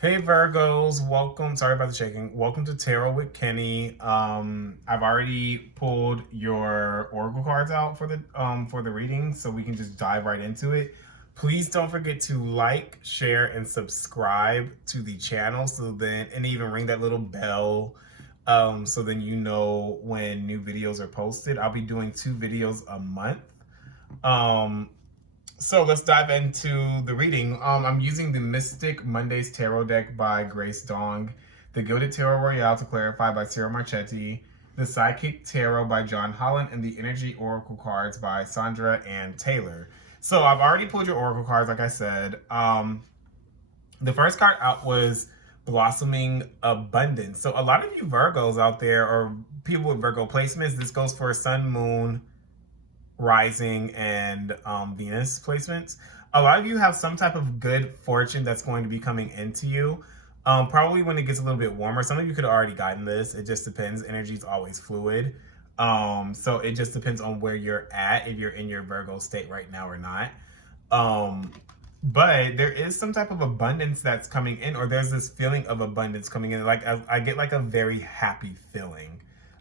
Hey Virgos, welcome. Sorry about the shaking. Welcome to Tarot with Kenny. I've already pulled your oracle cards out for the reading, so we can just dive right into it. Please don't forget to like, share, and subscribe to the channel, and even ring that little bell, so then you know when new videos are posted. I'll be doing 2 videos a month. Um, so let's dive into the reading. I'm using the Mystic Mondays Tarot deck by Grace Dong, the Gilded Tarot Royale to Clarify by Sarah Marchetti, the Psychic Tarot by John Holland, and the Energy Oracle cards by Sandra Ann Taylor. So I've already pulled your oracle cards, like I said. The first card out was Blossoming Abundance. So a lot of you Virgos out there, or people with Virgo placements, this goes for Sun, Moon, Rising, and Venus placements. A lot of you have some type of good fortune that's going to be coming into you. Probably when it gets a little bit warmer. Some of you could have already gotten this. It just depends. Energy is always fluid. So it just depends on where you're at, if you're in your Virgo state right now or not. But there is some type of abundance that's coming in, or there's this feeling of abundance coming in. Like I get like a very happy feeling.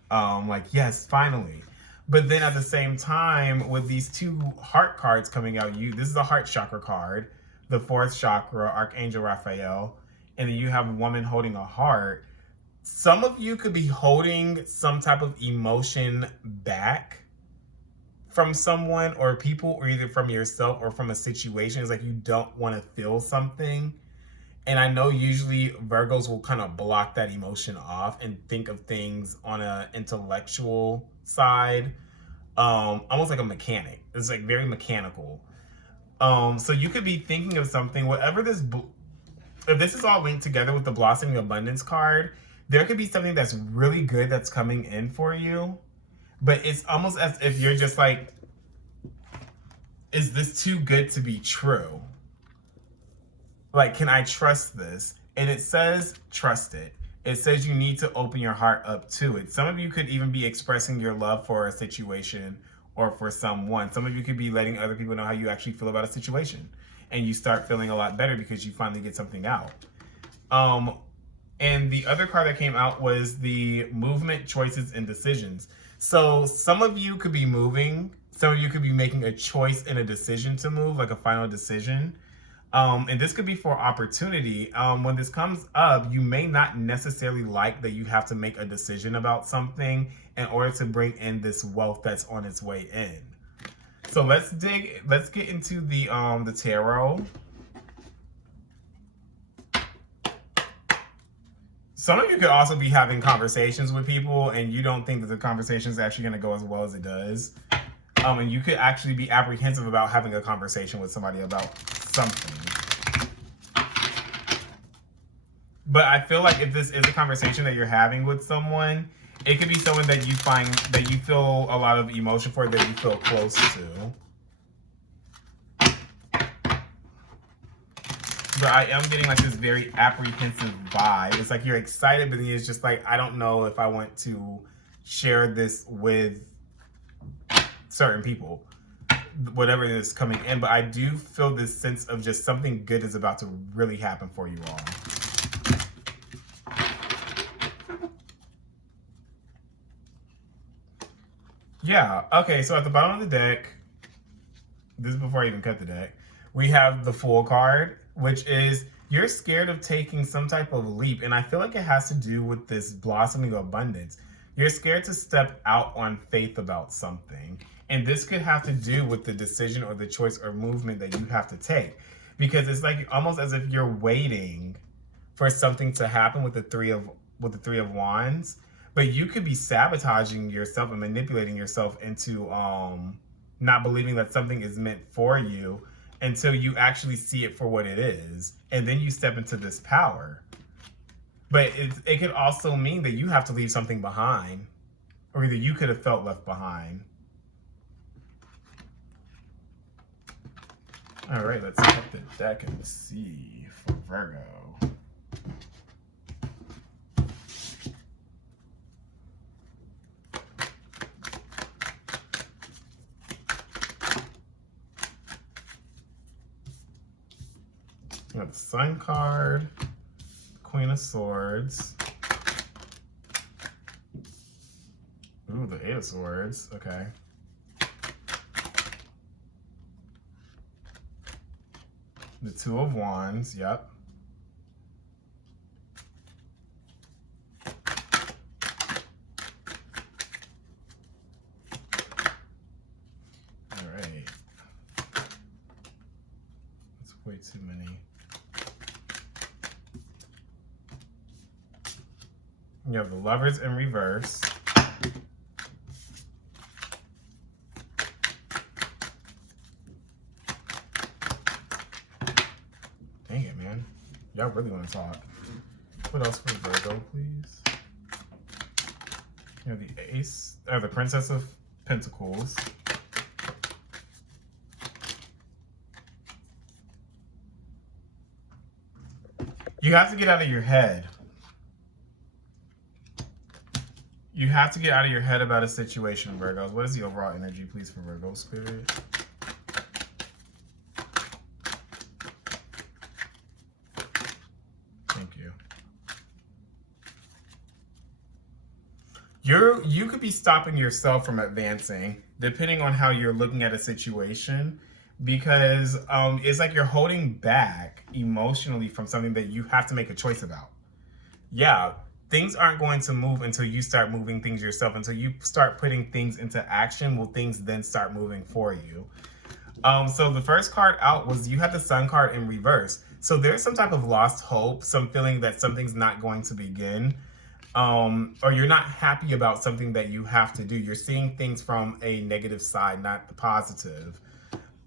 Like, yes, finally. But then at the same time, with these 2 heart cards coming out, this is a heart chakra card, the 4th chakra, Archangel Raphael, and then you have a woman holding a heart. Some of you could be holding some type of emotion back from someone or people, or either from yourself or from a situation. It's like you don't want to feel something. And I know usually Virgos will kind of block that emotion off and think of things on an intellectual side, almost like a mechanic. It's like very mechanical. So you could be thinking of something, whatever if this is all linked together with the Blossoming Abundance card, there could be something that's really good that's coming in for you, but it's almost as if you're just like, is this too good to be true? Like, can I trust this? And it says, trust it. It says you need to open your heart up to it. Some of you could even be expressing your love for a situation or for someone. Some of you could be letting other people know how you actually feel about a situation. And you start feeling a lot better because you finally get something out. And the other card that came out was the Movement, Choices, and Decisions. So some of you could be moving. Some of you could be making a choice and a decision to move, like a final decision. And this could be for opportunity. When this comes up, you may not necessarily like that you have to make a decision about something in order to bring in this wealth that's on its way in. So let's get into the tarot. Some of you could also be having conversations with people and you don't think that the conversation is actually going to go as well as it does. And you could actually be apprehensive about having a conversation with somebody about something. But I feel like if this is a conversation that you're having with someone, it could be someone that you find that you feel a lot of emotion for, that you feel close to. But I am getting like this very apprehensive vibe. It's like you're excited, but then it's just like, I don't know if I want to share this with certain people, whatever is coming in. But I do feel this sense of just something good is about to really happen for you all. Yeah, okay, so at the bottom of the deck, this is before I even cut the deck, we have the Fool card, which is you're scared of taking some type of leap. And I feel like it has to do with this blossoming abundance. You're scared to step out on faith about something. And this could have to do with the decision or the choice or movement that you have to take. Because it's like almost as if you're waiting for something to happen with the Three of Wands. But you could be sabotaging yourself and manipulating yourself into not believing that something is meant for you until you actually see it for what it is. And then you step into this power. But it could also mean that you have to leave something behind. Or either you could have felt left behind. All right, let's cut the deck and see for Virgo. We have the Sun card, Queen of Swords. Ooh, the Eight of Swords. Okay. The Two of Wands. Yep. All right. That's way too many. You have the Lovers in reverse. Dang it, man. Y'all really want to talk. What else for Virgo, please? You have the Ace, the Princess of Pentacles. You have to get out of your head. You have to get out of your head about a situation, Virgos. What is the overall energy, please, for Virgo Spirit? Thank you. You could be stopping yourself from advancing, depending on how you're looking at a situation, because it's like you're holding back emotionally from something that you have to make a choice about. Yeah. Things aren't going to move until you start moving things yourself. Until you start putting things into action, will things then start moving for you? So the first card out was you had the Sun card in reverse. So there's some type of lost hope, some feeling that something's not going to begin, or you're not happy about something that you have to do. You're seeing things from a negative side, not the positive.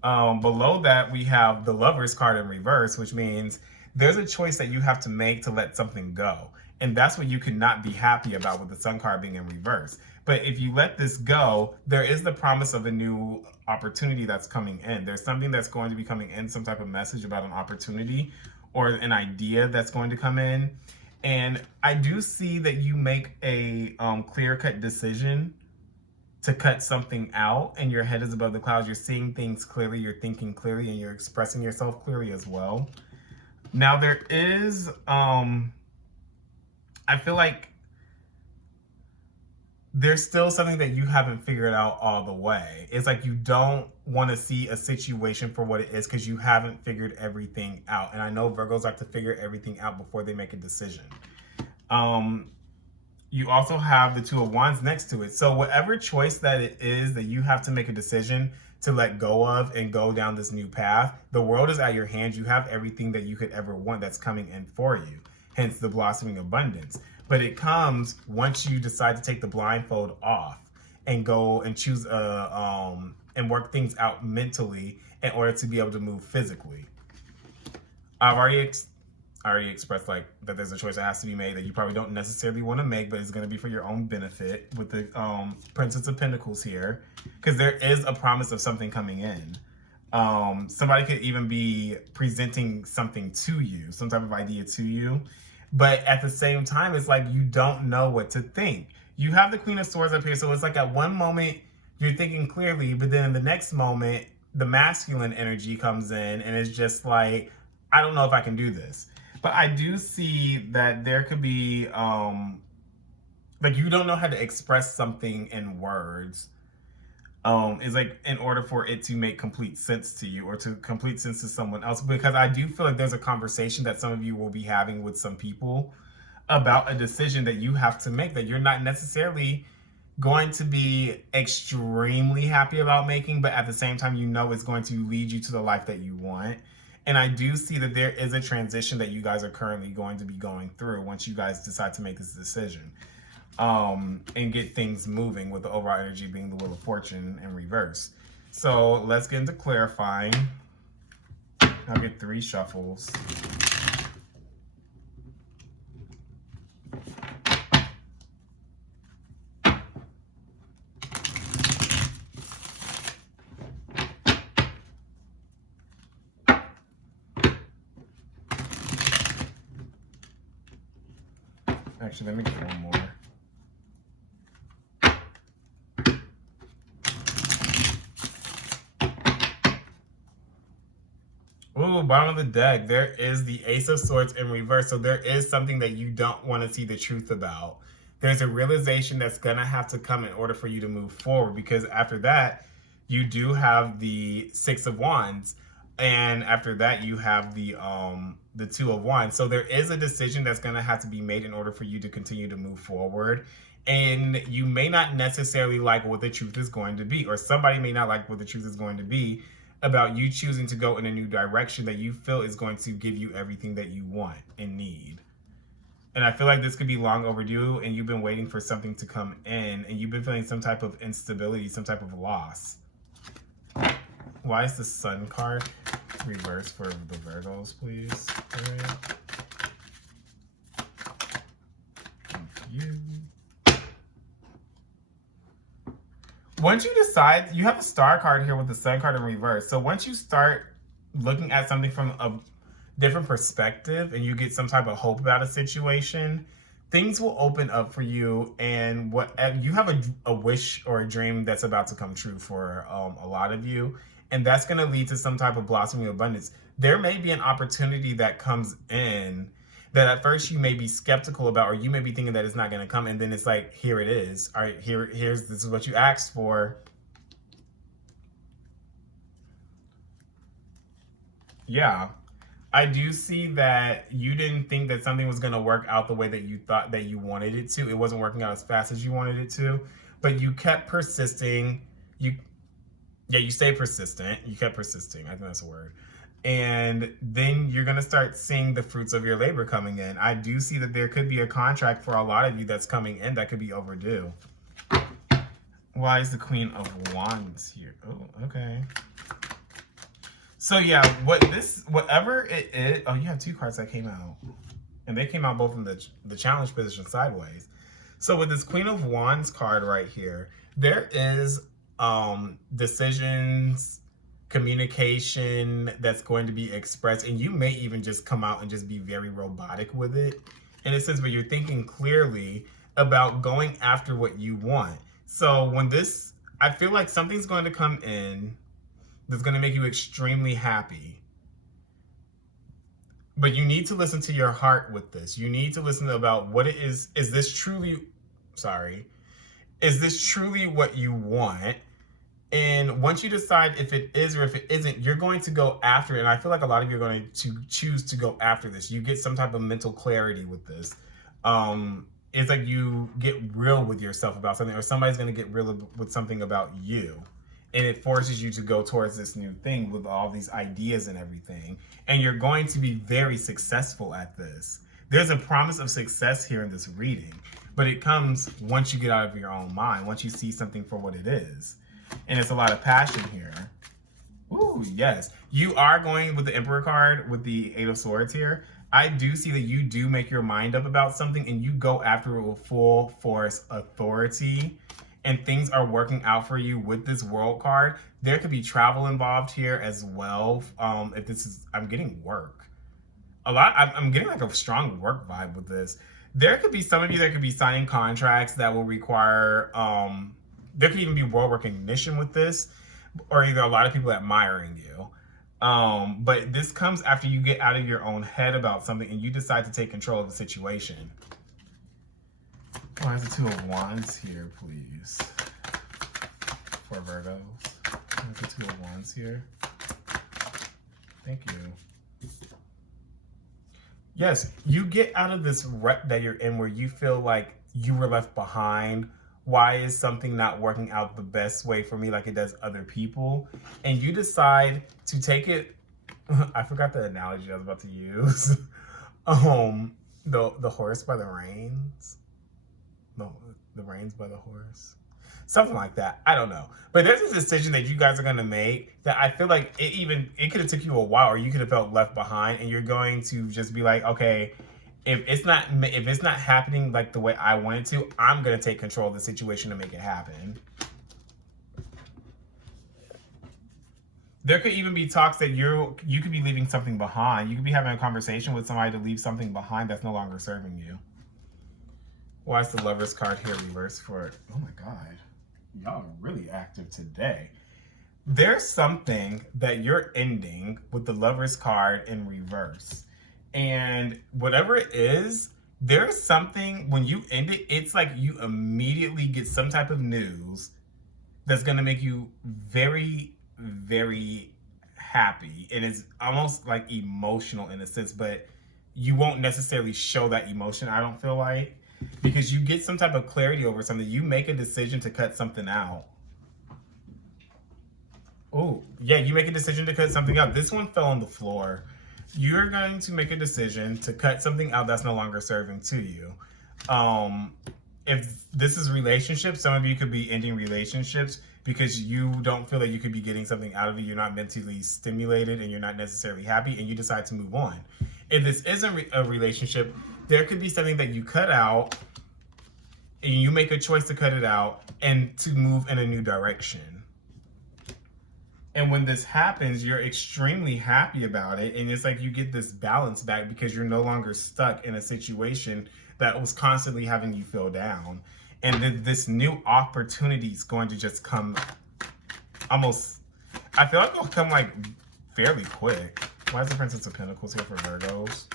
Below that, we have the Lovers card in reverse, which means there's a choice that you have to make to let something go. And that's what you cannot be happy about with the Sun card being in reverse. But if you let this go, there is the promise of a new opportunity that's coming in. There's something that's going to be coming in, some type of message about an opportunity or an idea that's going to come in. And I do see that you make a clear-cut decision to cut something out, and your head is above the clouds. You're seeing things clearly, you're thinking clearly, and you're expressing yourself clearly as well. Now there is... I feel like there's still something that you haven't figured out all the way. It's like you don't want to see a situation for what it is because you haven't figured everything out. And I know Virgos like to figure everything out before they make a decision. You also have the Two of Wands next to it. So whatever choice that it is that you have to make a decision to let go of and go down this new path, the world is at your hands. You have everything that you could ever want that's coming in for you. Hence the blossoming abundance. But it comes once you decide to take the blindfold off and go and choose and work things out mentally in order to be able to move physically. I've already expressed like that there's a choice that has to be made that you probably don't necessarily want to make, but it's going to be for your own benefit with the Princess of Pentacles here, because there is a promise of something coming in. Somebody could even be presenting something to you, some type of idea to you. But at the same time, it's like you don't know what to think. You have the Queen of Swords up here. So it's like at one moment, you're thinking clearly, but then in the next moment, the masculine energy comes in and it's just like, I don't know if I can do this. But I do see that there could be, like you don't know how to express something in words. Is like in order for it to make complete sense to you or to complete sense to someone else, because I do feel like there's a conversation that some of you will be having with some people about a decision that you have to make that you're not necessarily going to be extremely happy about making, but at the same time, you know it's going to lead you to the life that you want. And I do see that there is a transition that you guys are currently going to be going through once you guys decide to make this decision. And get things moving with the overall energy being the Wheel of Fortune in reverse. So let's get into clarifying. I'll get 3 shuffles. Actually, let me get one more. Ooh, bottom of the deck. There is the Ace of Swords in reverse. So there is something that you don't want to see the truth about. There's a realization that's going to have to come in order for you to move forward, because after that, you do have the Six of Wands. And after that, you have the Two of Wands. So there is a decision that's going to have to be made in order for you to continue to move forward. And you may not necessarily like what the truth is going to be, or somebody may not like what the truth is going to be about you choosing to go in a new direction that you feel is going to give you everything that you want and need. And I feel like this could be long overdue, and you've been waiting for something to come in, and you've been feeling some type of instability, some type of loss. Why is the Sun card reversed for the Virgos, please? All right. Thank you. Once you decide, you have a Star card here with the Sun card in reverse. So once you start looking at something from a different perspective and you get some type of hope about a situation, things will open up for you, and what you have a wish or a dream that's about to come true for a lot of you, and that's going to lead to some type of blossoming abundance. There may be an opportunity that comes in that at first you may be skeptical about, or you may be thinking that it's not going to come, and then it's like, here it is. All right, this is what you asked for. Yeah. I do see that you didn't think that something was going to work out the way that you thought that you wanted it to. It wasn't working out as fast as you wanted it to, but you kept persisting. You stayed persistent. You kept persisting. I think that's a word. And then you're going to start seeing the fruits of your labor coming in. I do see that there could be a contract for a lot of you that's coming in that could be overdue. Why is the Queen of Wands here? Oh, okay. So yeah, whatever it is, oh, you have two cards that came out. And they came out both in the challenge position sideways. So with this Queen of Wands card right here, there is decisions, communication that's going to be expressed, and you may even just come out and just be very robotic with it, in a sense where you're thinking clearly about going after what you want. So when this, I feel like something's going to come in that's going to make you extremely happy. But you need to listen to your heart with this. You need to listen about what it is. Is this truly what you want? And once you decide if it is or if it isn't, you're going to go after it. And I feel like a lot of you are going to choose to go after this. You get some type of mental clarity with this. It's like you get real with yourself about something, or somebody's going to get real with something about you. And it forces you to go towards this new thing with all these ideas and everything. And you're going to be very successful at this. There's a promise of success here in this reading, but it comes once you get out of your own mind, once you see something for what it is. And it's a lot of passion here. Ooh, yes. You are going with the Emperor card with the Eight of Swords here. I do see that you do make your mind up about something and you go after it with full force authority, and things are working out for you with this World card. There could be travel involved here as well. If this is, I'm getting work. I'm getting like a strong work vibe with this. There could be some of you that could be signing contracts that will require, there could even be world recognition with this, or either a lot of people admiring you. But this comes after you get out of your own head about something and you decide to take control of the situation. Why is the Two of Wands here, please? For Virgos. Where's the Two of Wands here? Thank you. Yes, you get out of this rut that you're in where you feel like you were left behind. Why is something not working out the best way for me like it does other people? And you decide to take it. I forgot the analogy I was about to use. The horse by the reins. The reins by the horse. Something like that. I don't know. But there's a decision that you guys are going to make that I feel like it could have took you a while, or you could have felt left behind, and you're going to just be like, okay, if it's not happening like the way I want it to, I'm going to take control of the situation to make it happen. There could even be talks that you could be leaving something behind. You could be having a conversation with somebody to leave something behind that's no longer serving you. Why is the Lover's card here reversed for it? Oh my God. Y'all are really active today. There's something that you're ending with the Lover's card in reverse. And whatever it is, there's something when you end it, it's like you immediately get some type of news that's going to make you very, very happy. And it's almost like emotional in a sense, but you won't necessarily show that emotion, I don't feel like, because you get some type of clarity over something. You make a decision to cut something out. Oh, yeah, you make a decision to cut something out. This one fell on the floor. You're going to make a decision to cut something out that's no longer serving to you. Um, if this is relationships, some of you could be ending relationships because you don't feel that you could be getting something out of it. You're not mentally stimulated and you're not necessarily happy and you decide to move on. If this isn't a relationship, there could be something that you cut out and you make a choice to cut it out and to move in a new direction. And when this happens, you're extremely happy about it. And it's like you get this balance back because you're no longer stuck in a situation that was constantly having you feel down. And then this new opportunity is going to just come almost, I feel like it'll come like fairly quick. Why is the Princess of Pentacles here for Virgos?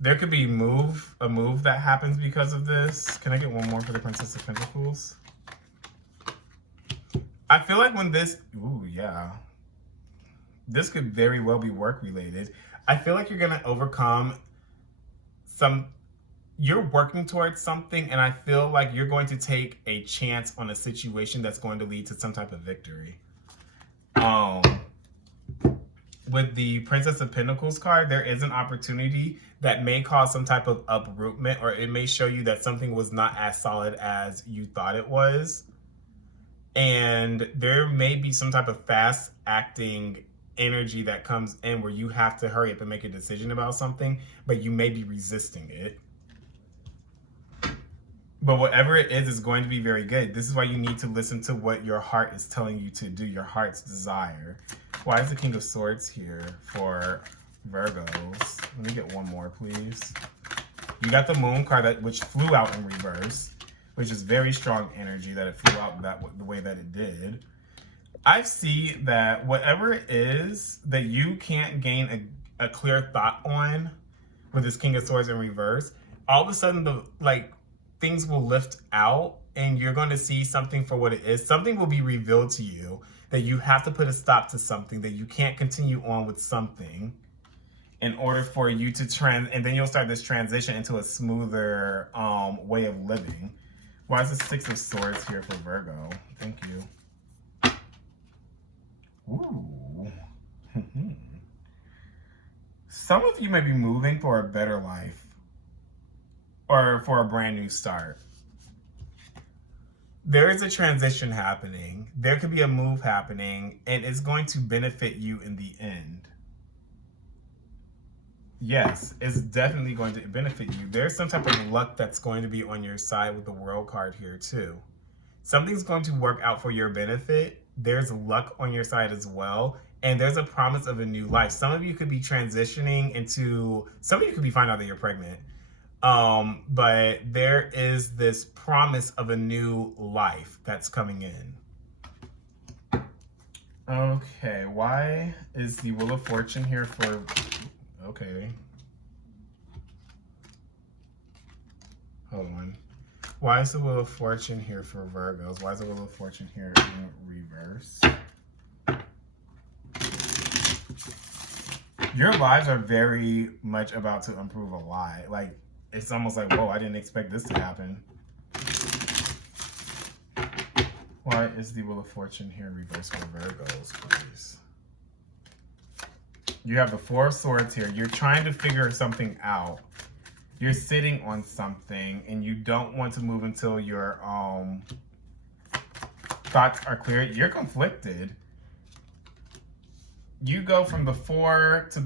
There could be a move that happens because of this. Can I get one more for the Princess of Pentacles? I feel like when this, ooh, yeah. This could very well be work related. I feel like you're going to overcome you're working towards something, and I feel like you're going to take a chance on a situation that's going to lead to some type of victory. With the Princess of Pentacles card, there is an opportunity that may cause some type of uprootment, or it may show you that something was not as solid as you thought it was. And there may be some type of fast acting energy that comes in where you have to hurry up and make a decision about something, but you may be resisting it. But whatever it is going to be very good. This is why you need to listen to what your heart is telling you to do, your heart's desire. Why is the King of Swords here for Virgos? Let me get one more, please. You got the Moon card, which flew out in reverse, which is very strong energy that it flew out the way that it did. I see that whatever it is that you can't gain a clear thought on with this King of Swords in reverse, all of a sudden things will lift out and you're going to see something for what it is. Something will be revealed to you that you have to put a stop to something, that you can't continue on with something in order for you to and then you'll start this transition into a smoother way of living. Why is the Six of Swords here for Virgo? Thank you. Ooh. Some of you may be moving for a better life or for a brand new start. There is a transition happening. There could be a move happening, and it's going to benefit you in the end. Yes, it's definitely going to benefit you. There's some type of luck that's going to be on your side with the World card here too. Something's going to work out for your benefit. There's luck on your side as well. And there's a promise of a new life. Some of you could be transitioning into, some of you could be finding out that you're pregnant. But there is this promise of a new life that's coming in. Okay, why is the Wheel of Fortune here for, okay. Hold on. Why is the Wheel of Fortune here for Virgos? Why is the Wheel of Fortune here in reverse? Your lives are very much about to improve a lot. Like, it's almost like, whoa, I didn't expect this to happen. Why is the Wheel of Fortune here in reverse for Virgos, please? You have the Four of Swords here. You're trying to figure something out. You're sitting on something and you don't want to move until your thoughts are clear. You're conflicted. You go from the 4 to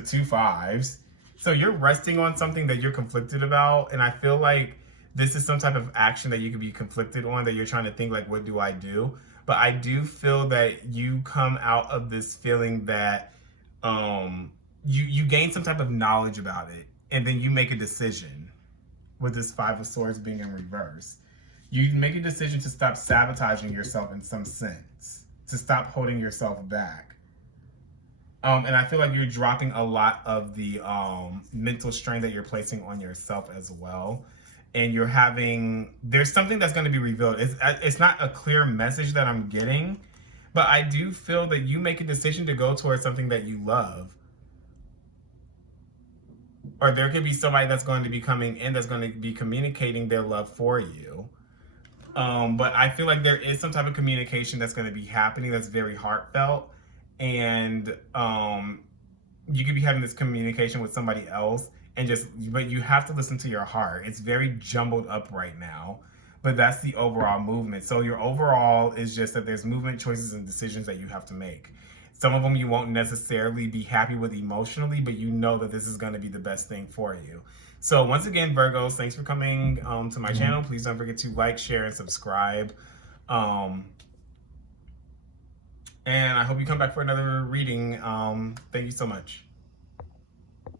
2 5s. So you're resting on something that you're conflicted about. And I feel like this is some type of action that you could be conflicted on, that you're trying to think like, what do I do? But I do feel that you come out of this feeling that you gain some type of knowledge about it. And then you make a decision with this Five of Swords being in reverse. You make a decision to stop sabotaging yourself in some sense, to stop holding yourself back. And I feel like you're dropping a lot of the mental strain that you're placing on yourself as well. And you're having, there's something that's going to be revealed. It's not a clear message that I'm getting, but I do feel that you make a decision to go towards something that you love. Or there could be somebody that's going to be coming in that's going to be communicating their love for you. But I feel like there is some type of communication that's going to be happening that's very heartfelt. And you could be having this communication with somebody else, but you have to listen to your heart. It's very jumbled up right now, but that's the overall movement. So your overall is just that there's movement, choices, and decisions that you have to make. Some of them you won't necessarily be happy with emotionally, but you know that this is going to be the best thing for you. So once again, Virgos, thanks for coming to my channel. Please don't forget to like, share, and subscribe. And I hope you come back for another reading. Thank you so much.